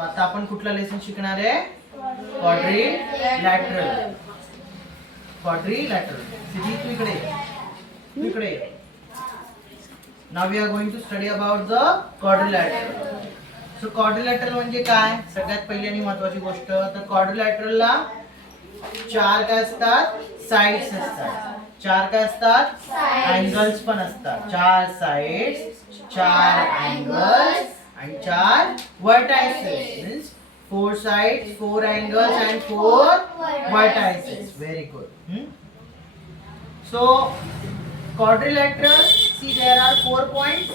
आता आपण कुठला लेसन शिकणार आहे? क्वाड्रिलॅटरल. क्वाड्रिलॅटरल. सिद्धी तू इकडे. Now we are going to study about the quadrilateral. So quadrilateral म्हणजे काय? सगळ्यात पहिली आणि महत्त्वाची गोष्ट तर quadrilateralला चार काय असतात? साइड्स असतात. चार काय असतात? अँगल्स पण असतात. चार साइड्स, चार अँगल्स आणि चार vertices. Means four sides, four angles and four vertices. Very good. So quadrilateral, see there are 4 points.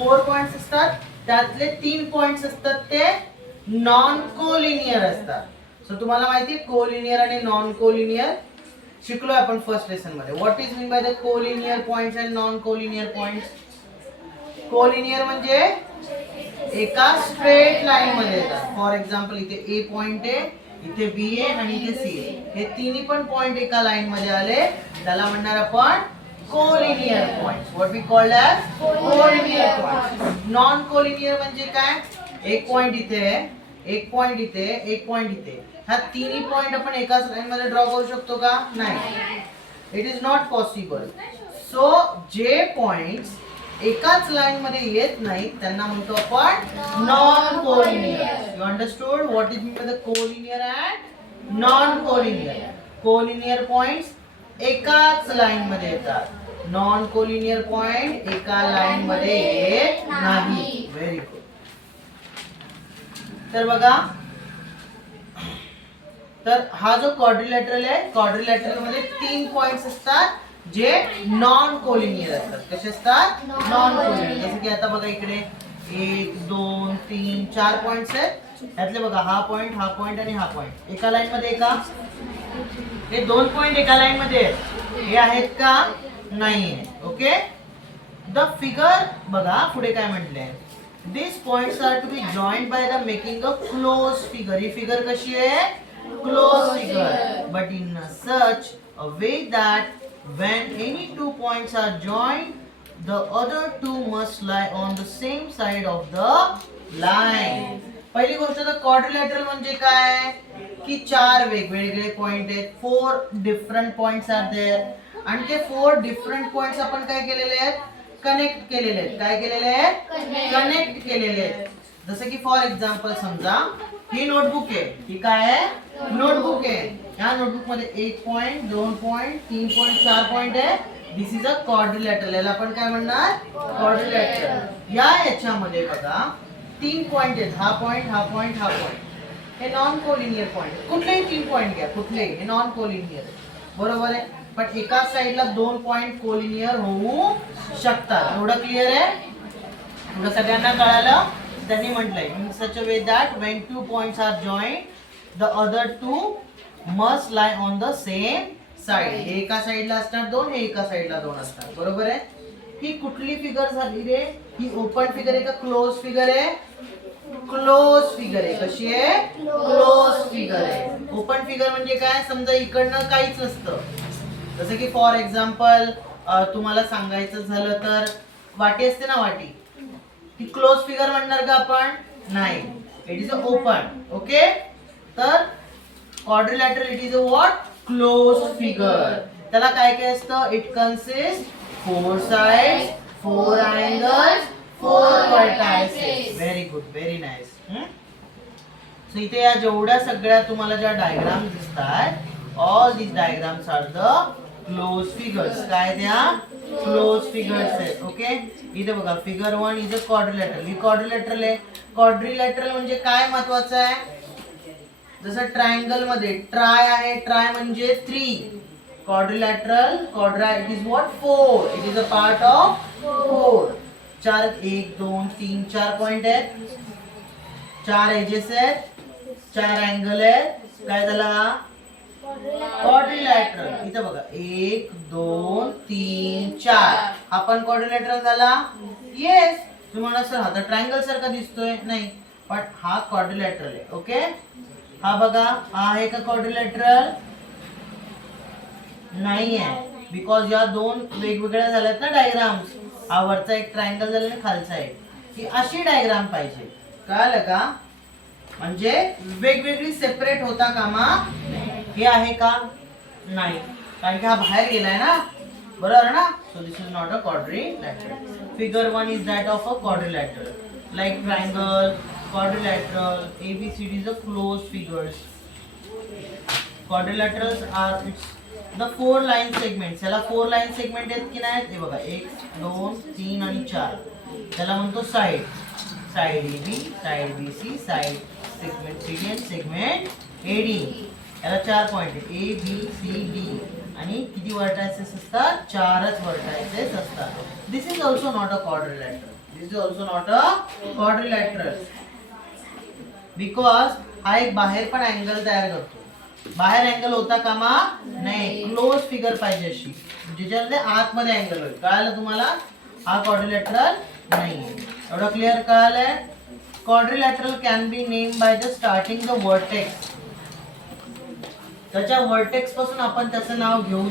4 points असतात. त्यातले 3 पॉइंट्स असतात ते नॉन कोलिनियर असतात. सो तुम्हाला माहिती आहे कोलिनियर आणि नॉन कोलिनियर शिकलोय आपण फर्स्ट लेसन मध्ये. What is mean by the collinear points and non collinear points? Collinear म्हणजे एका स्ट्रेट लाईन मध्ये येतात. फॉर एक्झाम्पल इथे ए पॉइंट आहे, इथे बी आहे आणि इथे सी आहे. हे तिन्ही पण पॉइंट एका लाईन मध्ये आले त्याला म्हणणार आपण collinear points. What we called as collinear points. Non collinear म्हणजे काय? एक पॉइंट इथे, एक पॉइंट इथे, एक पॉइंट इथे. ह्या तिन्ही पॉइंट आपण एकाच लाईन मध्ये ड्रॉ करू शकतो का? नाही. It is not possible. So जे पॉइंट्स एकाच लाईन मध्ये येत नाही त्यांना म्हणतो आपण non collinear. You understood what is mean by the collinear and non collinear? Collinear points एकाच लाईन मध्ये येतात. नॉन कोलिनियर पॉइंट एका लाईन मध्ये येत नाही. Very good. तर बघा, तर हा जो क्वाड्रिलॅटरल आहे, क्वाड्रिलॅटरल मध्ये 3 पॉइंट्स असतात जे नॉन कोलिनियर असतात. कसे असतात? Non collinear. जसं की आता बघा इकडे 1 2 3 4 पॉइंट्स आहेत. त्यातले बघा हा पॉइंट आणि हा पॉइंट एका लाईन मध्ये आहे का? हे 2 पॉइंट एका लाईन मध्ये आहेत. हे आहेत का? नाहीये. ओके. द फिगर बघा पुढे काय म्हटलंय? These points are to be joined by the making a closed figure. He figure कशी आहे? Closed figure. But in such a way that when any 2 points are joined, the other 2 must lie on the same side of the line. पहिली गोष्ट तर quadrilateral म्हणजे काय? की 4 वेगवेगळे point आहेत. 4 डिफरंट पॉइंट्स आर देयर आणि ते 4 डिफरंट पॉइंट्स आपण काय केलेले आहेत? कनेक्ट केलेले आहेत. काय केलेले आहेत? कनेक्ट केलेले आहेत. जसं की फॉर एक्झाम्पल समजा ही नोटबुक आहे. ही काय आहे? नोटबुक आहे. या नोटबुक मध्ये 1 पॉइंट 2 पॉइंट 3 पॉइंट 4 पॉइंट आहे. दिस इज अ क्वाड्रिलॅटरल. याला आपण काय म्हणणार? क्वाड्रिलॅटरल. याच्यामध्ये बघा 3 पॉइंट आहेत. हा पॉइंट, हा पॉइंट, हा पॉइंट. हे नॉन कोलिनियर पॉइंट. कुठलेही 3 पॉइंट घ्या, कुठलेही, हे नॉन कोलिनियर आहे. बरोबर आहे. पण एका साइडला 2 पॉइंट कोलिनियर होऊ शकतात. एवढं क्लिअर आहे? एवढं सगळ्यांना कळालं? त्यांनी म्हटलंय in such a way that when 2 points are joined the other 2 must lie on the same side. हे एका साइडला असणार 2, हे एका साइडला 2 असणार. बरोबर आहे. ही कुठली फिगर झाली रे? ही ओपन फिगर आहे का क्लोज फिगर आहे? क्लोज फिगर आहे. कशी आहे? क्लोज फिगर आहे. ओपन फिगर म्हणजे काय? समजा इकडनं काहीच नसतं. जसं की फॉर एक्झाम्पल तुम्हाला सांगायचं झालं तर वाटी असते ना, वाटी, ती क्लोज फिगर म्हणणार का आपण? नाही. It is a open. Okay. तर quadrilateral it is a what? Close figure. त्याला काय काय असतं? It consist 4 sides, 4 angles, 4 vertices. Very good, very nice. So इथे या जेवढ्या सगळ्या तुम्हाला ज्या डायग्राम दिसतात, all these diagrams are the closed figures. काय द्या? क्लोज फिगर्स आहेत. ओके. इथे बघा figure 1 is a quadrilateral. He quadrilateral आहे. क्वाड्रिलॅटरल म्हणजे काय महत्वाचं आहे? जसं ट्रायंगल मध्ये ट्राय आहे. ट्राय म्हणजे 3. Quadrilateral, Quadra it is what? 4. It is a part of 4. 4 1 2 3 4 point आहेत. 4 एजेस आहेत. 4 अँगल आहेत. काय झाला? क्वाड्रिलॅटरल. इथे बघा 1 2 3 4. हा पण क्वाड्रिलॅटरल झाला. येस. तुम्ही म्हणा सर हा तर ट्रायंगल सारखा दिसतोय. नाही, पण हा क्वाड्रिलॅटरल आहे. ओके. हा बघा, हा आहे का क्वाड्रिलॅटरल? नाही आहे. बिकॉज या 2 वेगवेगळ्या झाल्यात ना डायग्राम्स. हा वरचा एक ट्रायंगल झाला आणि खालचा एक. ही अशी डायग्राम पाहिजे. कळलं का? म्हणजे वेगवेगळी सेपरेट होता कामा नये. हे आहे का नाही, कारण की हा बाहेर गेलाय ना, बरोबर ना. So this is not a quadrilateral. Figure 1 is that of a quadrilateral, like triangle, quadrilateral, ABCD is the closed figures. Quadrilaterals are its the four line segments. याला फोर लाईन सेगमेंट आहेत की नाही, हे बघा 1 2 3 आणि 4. त्याला म्हणतो side. Side AB, side BC, side segment CD आणि सेगमेंट AD. याला 4 पॉइंट आहेत, A B C D. आणि किती वर्टायसेस असतात, 4च वर्टायसेस असतात. This is also not a quadrilateral. This is also not a quadrilateral. Because हा एक बाहेर पण अँगल तयार करतो. बाहेर अँगल होता कामा नाही, क्लोज फिगर पाहिजे अशी, ज्याच्यामध्ये आतमध्ये अँगल होईल. कळालं तुम्हाला, हा quadrilateral नाहीये. एवढं क्लिअर कळालंय. quadrilateral can be name by the starting the vertex. त्याच्या वर्टेक्स पासून आपण त्याचं नाव घेऊ